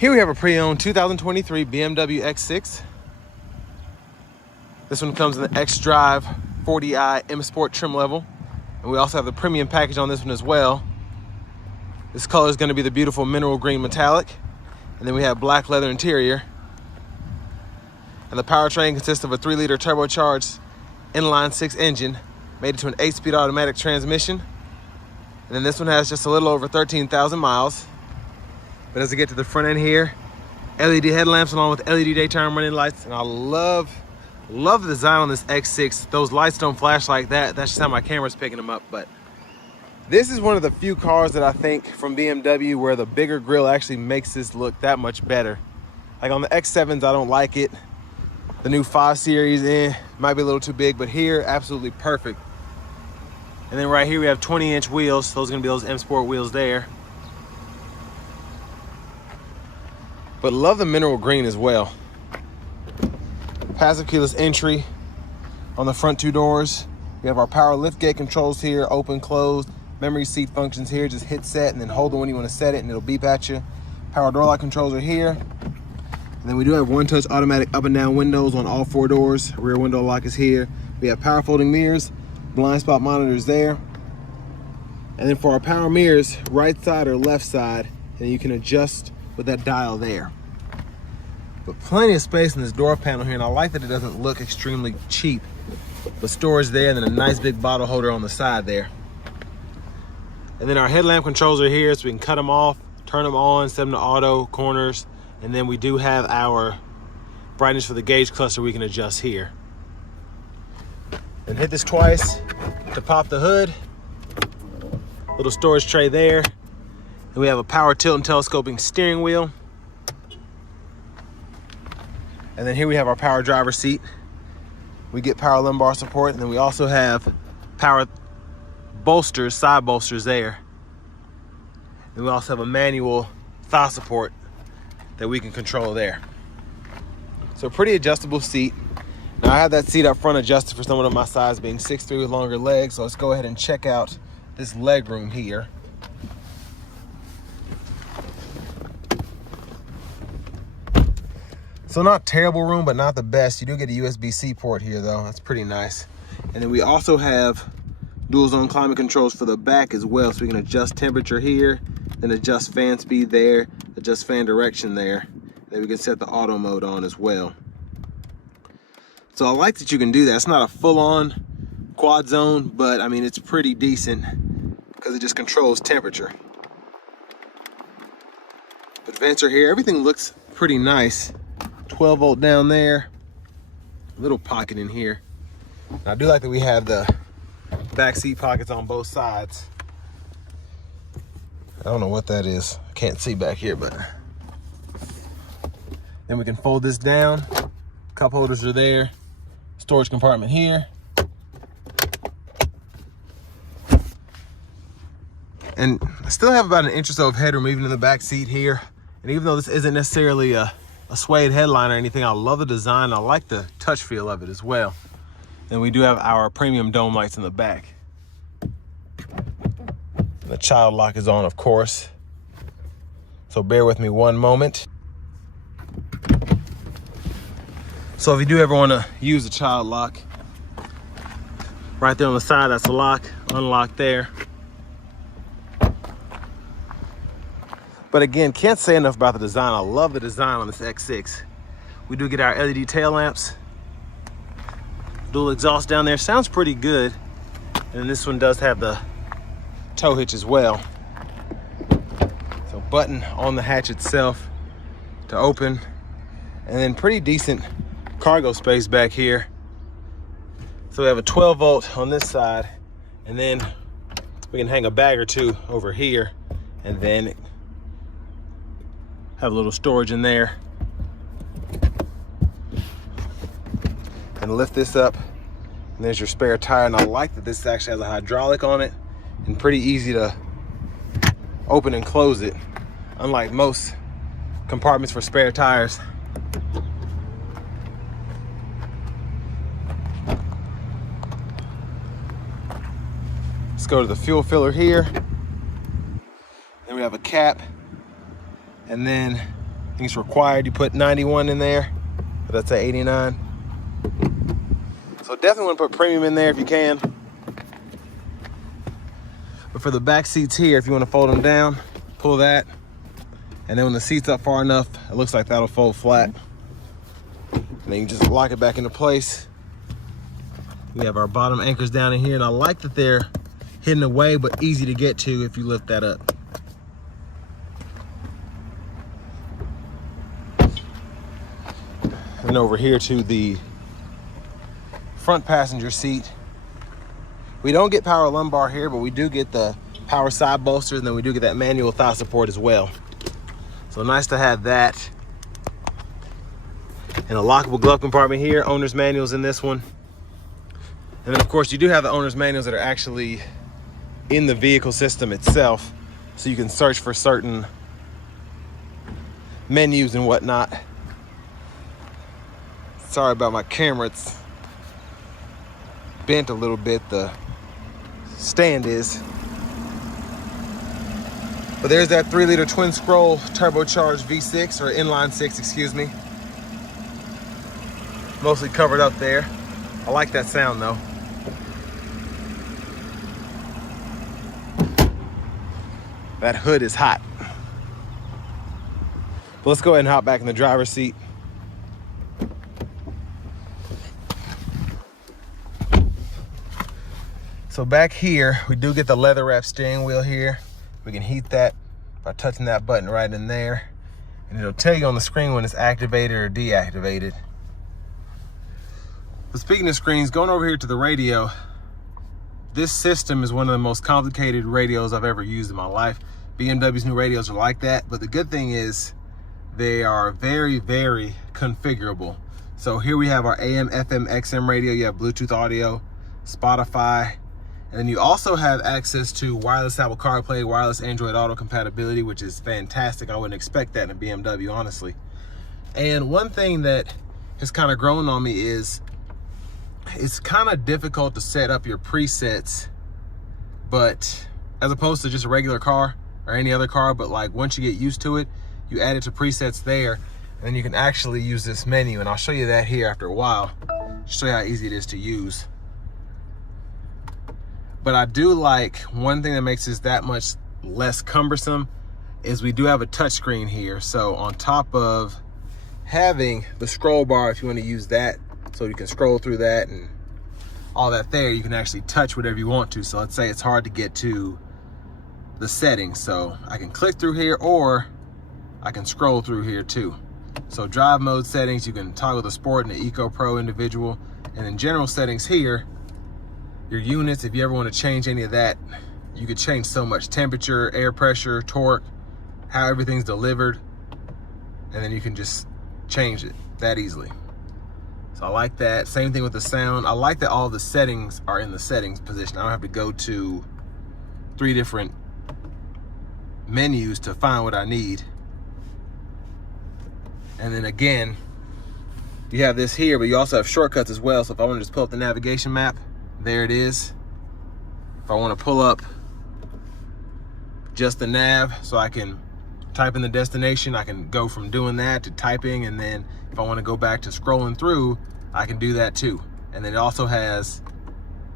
Here we have a pre-owned 2023 BMW X6. This one comes in the xDrive40i M Sport trim level. And we also have the premium package on this one as well. This color is going to be the beautiful mineral green metallic. And then we have black leather interior. And the powertrain consists of a 3-liter turbocharged inline-6 engine, made it to an 8-speed automatic transmission. And then this one has just a little over 13,000 miles. But as I get to the front end here, LED headlamps along with LED daytime running lights. And I love the design on this X6. Those lights don't flash like that. That's just how my camera's picking them up. But this is one of the few cars that I think from BMW where the bigger grille actually makes this look that much better. Like on the X7s, I don't like it. The new 5 Series might be a little too big, but here, absolutely perfect. And then right here we have 20-inch wheels. Those are gonna be those M Sport wheels there. But love the mineral green as well. Passive keyless entry on the front 2 doors. We have our power liftgate controls here, open, closed. Memory seat functions here, just hit set and then hold it when you want to set it and it'll beep at you. Power door lock controls are here. And then we do have one-touch automatic up and down windows on all 4 doors. Rear window lock is here. We have power folding mirrors, blind spot monitors there. And then for our power mirrors, right side or left side, and you can adjust with that dial there. But plenty of space in this door panel here, and I like that it doesn't look extremely cheap. But storage there, and then a nice big bottle holder on the side there. And then our headlamp controls are here, so we can cut them off, turn them on, set them to auto, corners, and then we do have our brightness for the gauge cluster we can adjust here. And hit this twice to pop the hood. Little storage tray there. And we have a power tilt and telescoping steering wheel. And then here we have our power driver seat. We get power lumbar support, and then we also have power bolsters, side bolsters there. And we also have a manual thigh support that we can control there. So a pretty adjustable seat. Now I have that seat up front adjusted for someone of my size, being 6'3" with longer legs. So let's go ahead and check out this leg room here. So not terrible room, but not the best. You do get a USB-C port here though. That's pretty nice. And then we also have dual zone climate controls for the back as well. So we can adjust temperature here, then adjust fan speed there, adjust fan direction there. Then we can set the auto mode on as well. So I like that you can do that. It's not a full-on quad zone, but I mean, it's pretty decent because it just controls temperature. But vents are here. Everything looks pretty nice. 12 volt down there, little pocket in here. And I do like that we have the back seat pockets on both sides. I don't know what that is. I can't see back here, but then we can fold this down. Cup holders are there. Storage compartment here. And I still have about an inch or so of headroom even in the back seat here. And even though this isn't necessarily a suede headline or anything, I love the design. I like the touch feel of it as well. Then we do have our premium dome lights in the back. The child lock is on, of course. So bear with me one moment. So if you do ever want to use the child lock, right there on the side, that's the lock, unlock there. But again, can't say enough about the design. I love the design on this X6. We do get our LED tail lamps. Dual exhaust down there, sounds pretty good. And this one does have the tow hitch as well. So button on the hatch itself to open. And then pretty decent cargo space back here. So we have a 12 volt on this side. And then we can hang a bag or two over here. And then have a little storage in there. And lift this up, and there's your spare tire. And I like that this actually has a hydraulic on it and pretty easy to open and close it, unlike most compartments for spare tires. Let's go to the fuel filler here. Then we have a cap, and then think it's required you put 91 in there, but that's at 89. So definitely want to put premium in there if you can. But for the back seats here, if you want to fold them down, pull that. And then when the seat's up far enough, it looks like that'll fold flat. And then you just lock it back into place. We have our bottom anchors down in here, and I like that they're hidden away, but easy to get to if you lift that up. And over here to the front passenger seat. We don't get power lumbar here, but we do get the power side bolsters, and then we do get that manual thigh support as well. So nice to have that. And a lockable glove compartment here, owner's manuals in this one. And then of course you do have the owner's manuals that are actually in the vehicle system itself, so you can search for certain menus and whatnot. Sorry about my camera, it's bent a little bit, the stand is. But there's that 3-liter twin scroll turbocharged V6, or inline 6, excuse me. Mostly covered up there. I like that sound though. That hood is hot. But let's go ahead and hop back in the driver's seat. So back here, we do get the leather wrap steering wheel here. We can heat that by touching that button right in there. And it'll tell you on the screen when it's activated or deactivated. But speaking of screens, going over here to the radio, this system is one of the most complicated radios I've ever used in my life. BMW's new radios are like that, but the good thing is they are very, very configurable. So here we have our AM, FM, XM radio. You have Bluetooth audio, Spotify, and then you also have access to wireless Apple CarPlay, wireless Android Auto compatibility, which is fantastic. I wouldn't expect that in a BMW, honestly. And one thing that has kind of grown on me is it's kind of difficult to set up your presets, but as opposed to just a regular car or any other car, but like once you get used to it, you add it to presets there, and then you can actually use this menu. And I'll show you that here after a while, show you how easy it is to use. But I do like, one thing that makes this that much less cumbersome is we do have a touchscreen here. So on top of having the scroll bar, if you want to use that, so you can scroll through that and all that there, you can actually touch whatever you want to. So let's say it's hard to get to the settings. So I can click through here, or I can scroll through here too. So drive mode settings, you can toggle the sport and the Eco Pro individual. And then general settings here, your units, if you ever want to change any of that, you could change so much. Temperature, air pressure, torque, how everything's delivered. And then you can just change it that easily. So I like that. Same thing with the sound. I like that all the settings are in the settings position. I don't have to go to 3 different menus to find what I need. And then again, you have this here, but you also have shortcuts as well. So if I want to just pull up the navigation map, there it is. If I want to pull up just the nav, so I can type in the destination, I can go from doing that to typing, and then if I want to go back to scrolling through, I can do that too. And then it also has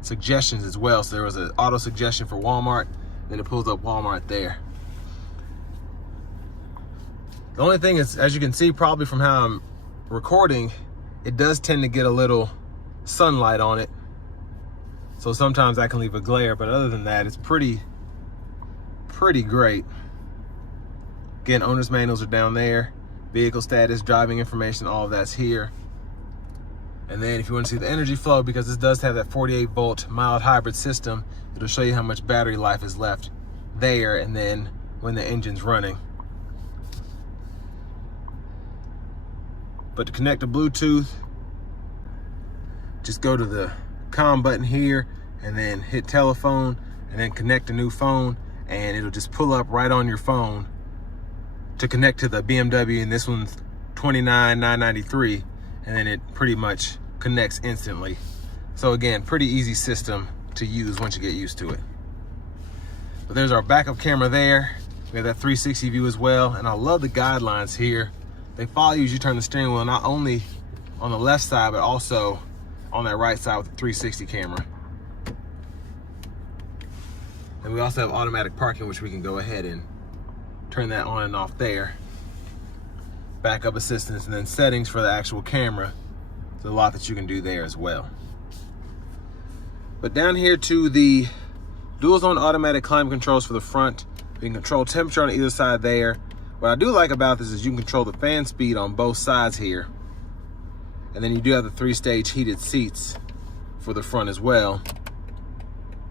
suggestions as well. So there was an auto suggestion for Walmart, then it pulls up Walmart there. The only thing is, as you can see probably from how I'm recording, it does tend to get a little sunlight on it. So sometimes I can leave a glare, but other than that, it's pretty great. Again, owner's manuals are down there. Vehicle status, driving information, all of that's here. And then if you want to see the energy flow, because this does have that 48-volt mild hybrid system, it'll show you how much battery life is left there, and then when the engine's running. But to connect to Bluetooth, just go to the COM button here and then hit telephone and then connect a new phone, and it'll just pull up right on your phone to connect to the BMW, and this one's 29,993, and then it pretty much connects instantly. So again, pretty easy system to use once you get used to it. But there's our backup camera there. We have that 360 view as well, and I love the guidelines here they follow you as you turn the steering wheel, not only on the left side, but also on that right side with the 360 camera. And we also have automatic parking, which we can go ahead and turn that on and off there. Backup assistance, and then settings for the actual camera. There's a lot that you can do there as well. But down here to the dual zone automatic climate controls for the front. You can control temperature on either side there. What I do like about this is you can control the fan speed on both sides here. And then you do have the 3-stage heated seats for the front as well.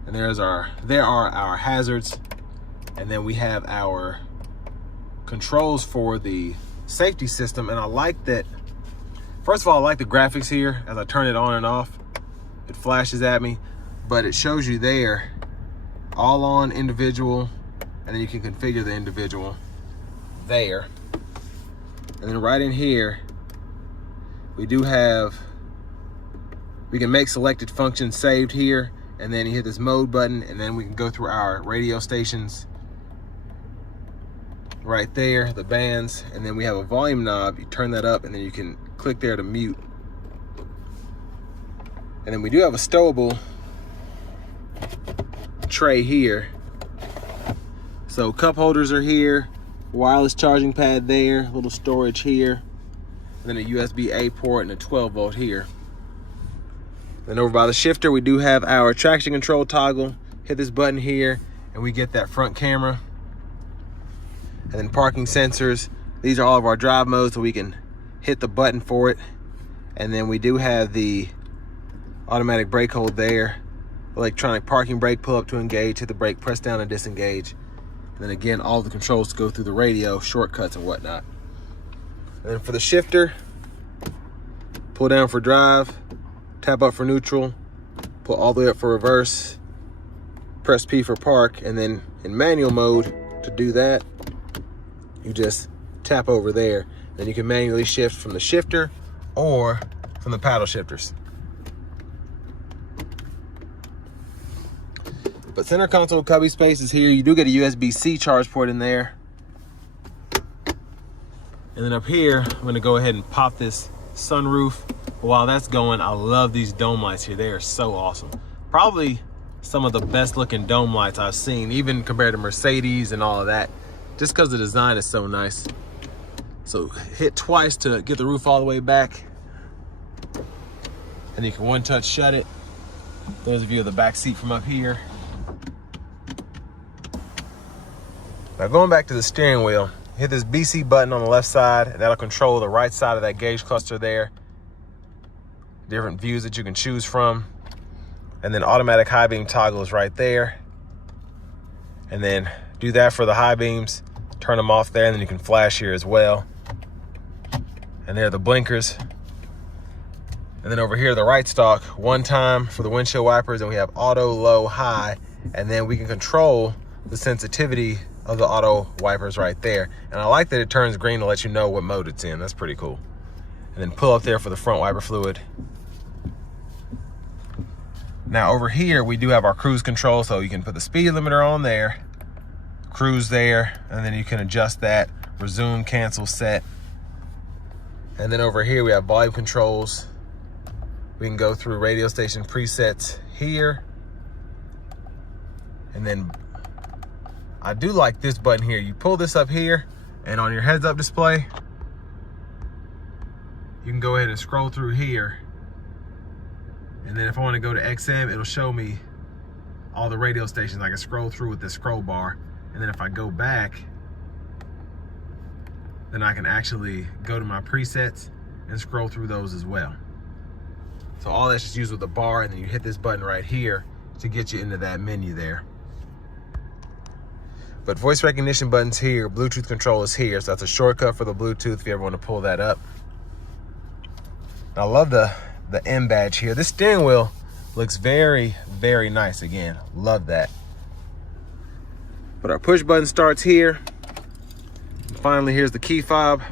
And there are our hazards. And then we have our controls for the safety system. And I like that, first of all, I like the graphics here. As I turn it on and off, it flashes at me, but it shows you there, all on, individual, and then you can configure the individual there. And then right in here, we do have, we can make selected functions saved here, and then you hit this mode button, and then we can go through our radio stations right there, the bands, and then we have a volume knob. You turn that up, and then you can click there to mute. And then we do have a stowable tray here. So cup holders are here, wireless charging pad there, little storage here, and then a USB-A port and a 12-volt here. Then over by the shifter, we do have our traction control toggle. Hit this button here, and we get that front camera. And then parking sensors. These are all of our drive modes, so we can hit the button for it. And then we do have the automatic brake hold there. Electronic parking brake, pull up to engage, hit the brake, press down and disengage. And then again, all the controls go through the radio, shortcuts and whatnot. And then for the shifter, pull down for drive, tap up for neutral, pull all the way up for reverse, press P for park, and then in manual mode, to do that, you just tap over there. Then you can manually shift from the shifter or from the paddle shifters. But center console cubby space is here. You do get a USB-C charge port in there. And then up here, I'm gonna go ahead and pop this sunroof. While that's going, I love these dome lights here. They are so awesome. Probably some of the best looking dome lights I've seen, even compared to Mercedes and all of that, just because the design is so nice. So hit twice to get the roof all the way back. And you can one-touch shut it. There's a view of the back seat from up here. Now going back to the steering wheel, hit this BC button on the left side, and that'll control the right side of that gauge cluster there. Different views that you can choose from. And then automatic high beam toggle is right there. And then do that for the high beams, turn them off there, and then you can flash here as well. And there are the blinkers. And then over here, the right stalk, one time for the windshield wipers, and we have auto, low, high, and then we can control the sensitivity of the auto wipers right there. And I like that it turns green to let you know what mode it's in. That's pretty cool. And then pull up there for the front wiper fluid. Now over here, we do have our cruise control, so you can put the speed limiter on there, cruise there, and then you can adjust that, resume, cancel, set. And then over here, we have volume controls. We can go through radio station presets here. And then I do like this button here. You pull this up here, and on your heads up display, you can go ahead and scroll through here. And then if I want to go to XM, it'll show me all the radio stations. I can scroll through with this scroll bar. And then if I go back, then I can actually go to my presets and scroll through those as well. So all that's just used with the bar, and then you hit this button right here to get you into that menu there. But voice recognition button's here, Bluetooth control is here, so that's a shortcut for the Bluetooth if you ever want to pull that up. I love the M badge here. This steering wheel looks very, very nice again. Love that. But our push button starts here. And finally, here's the key fob.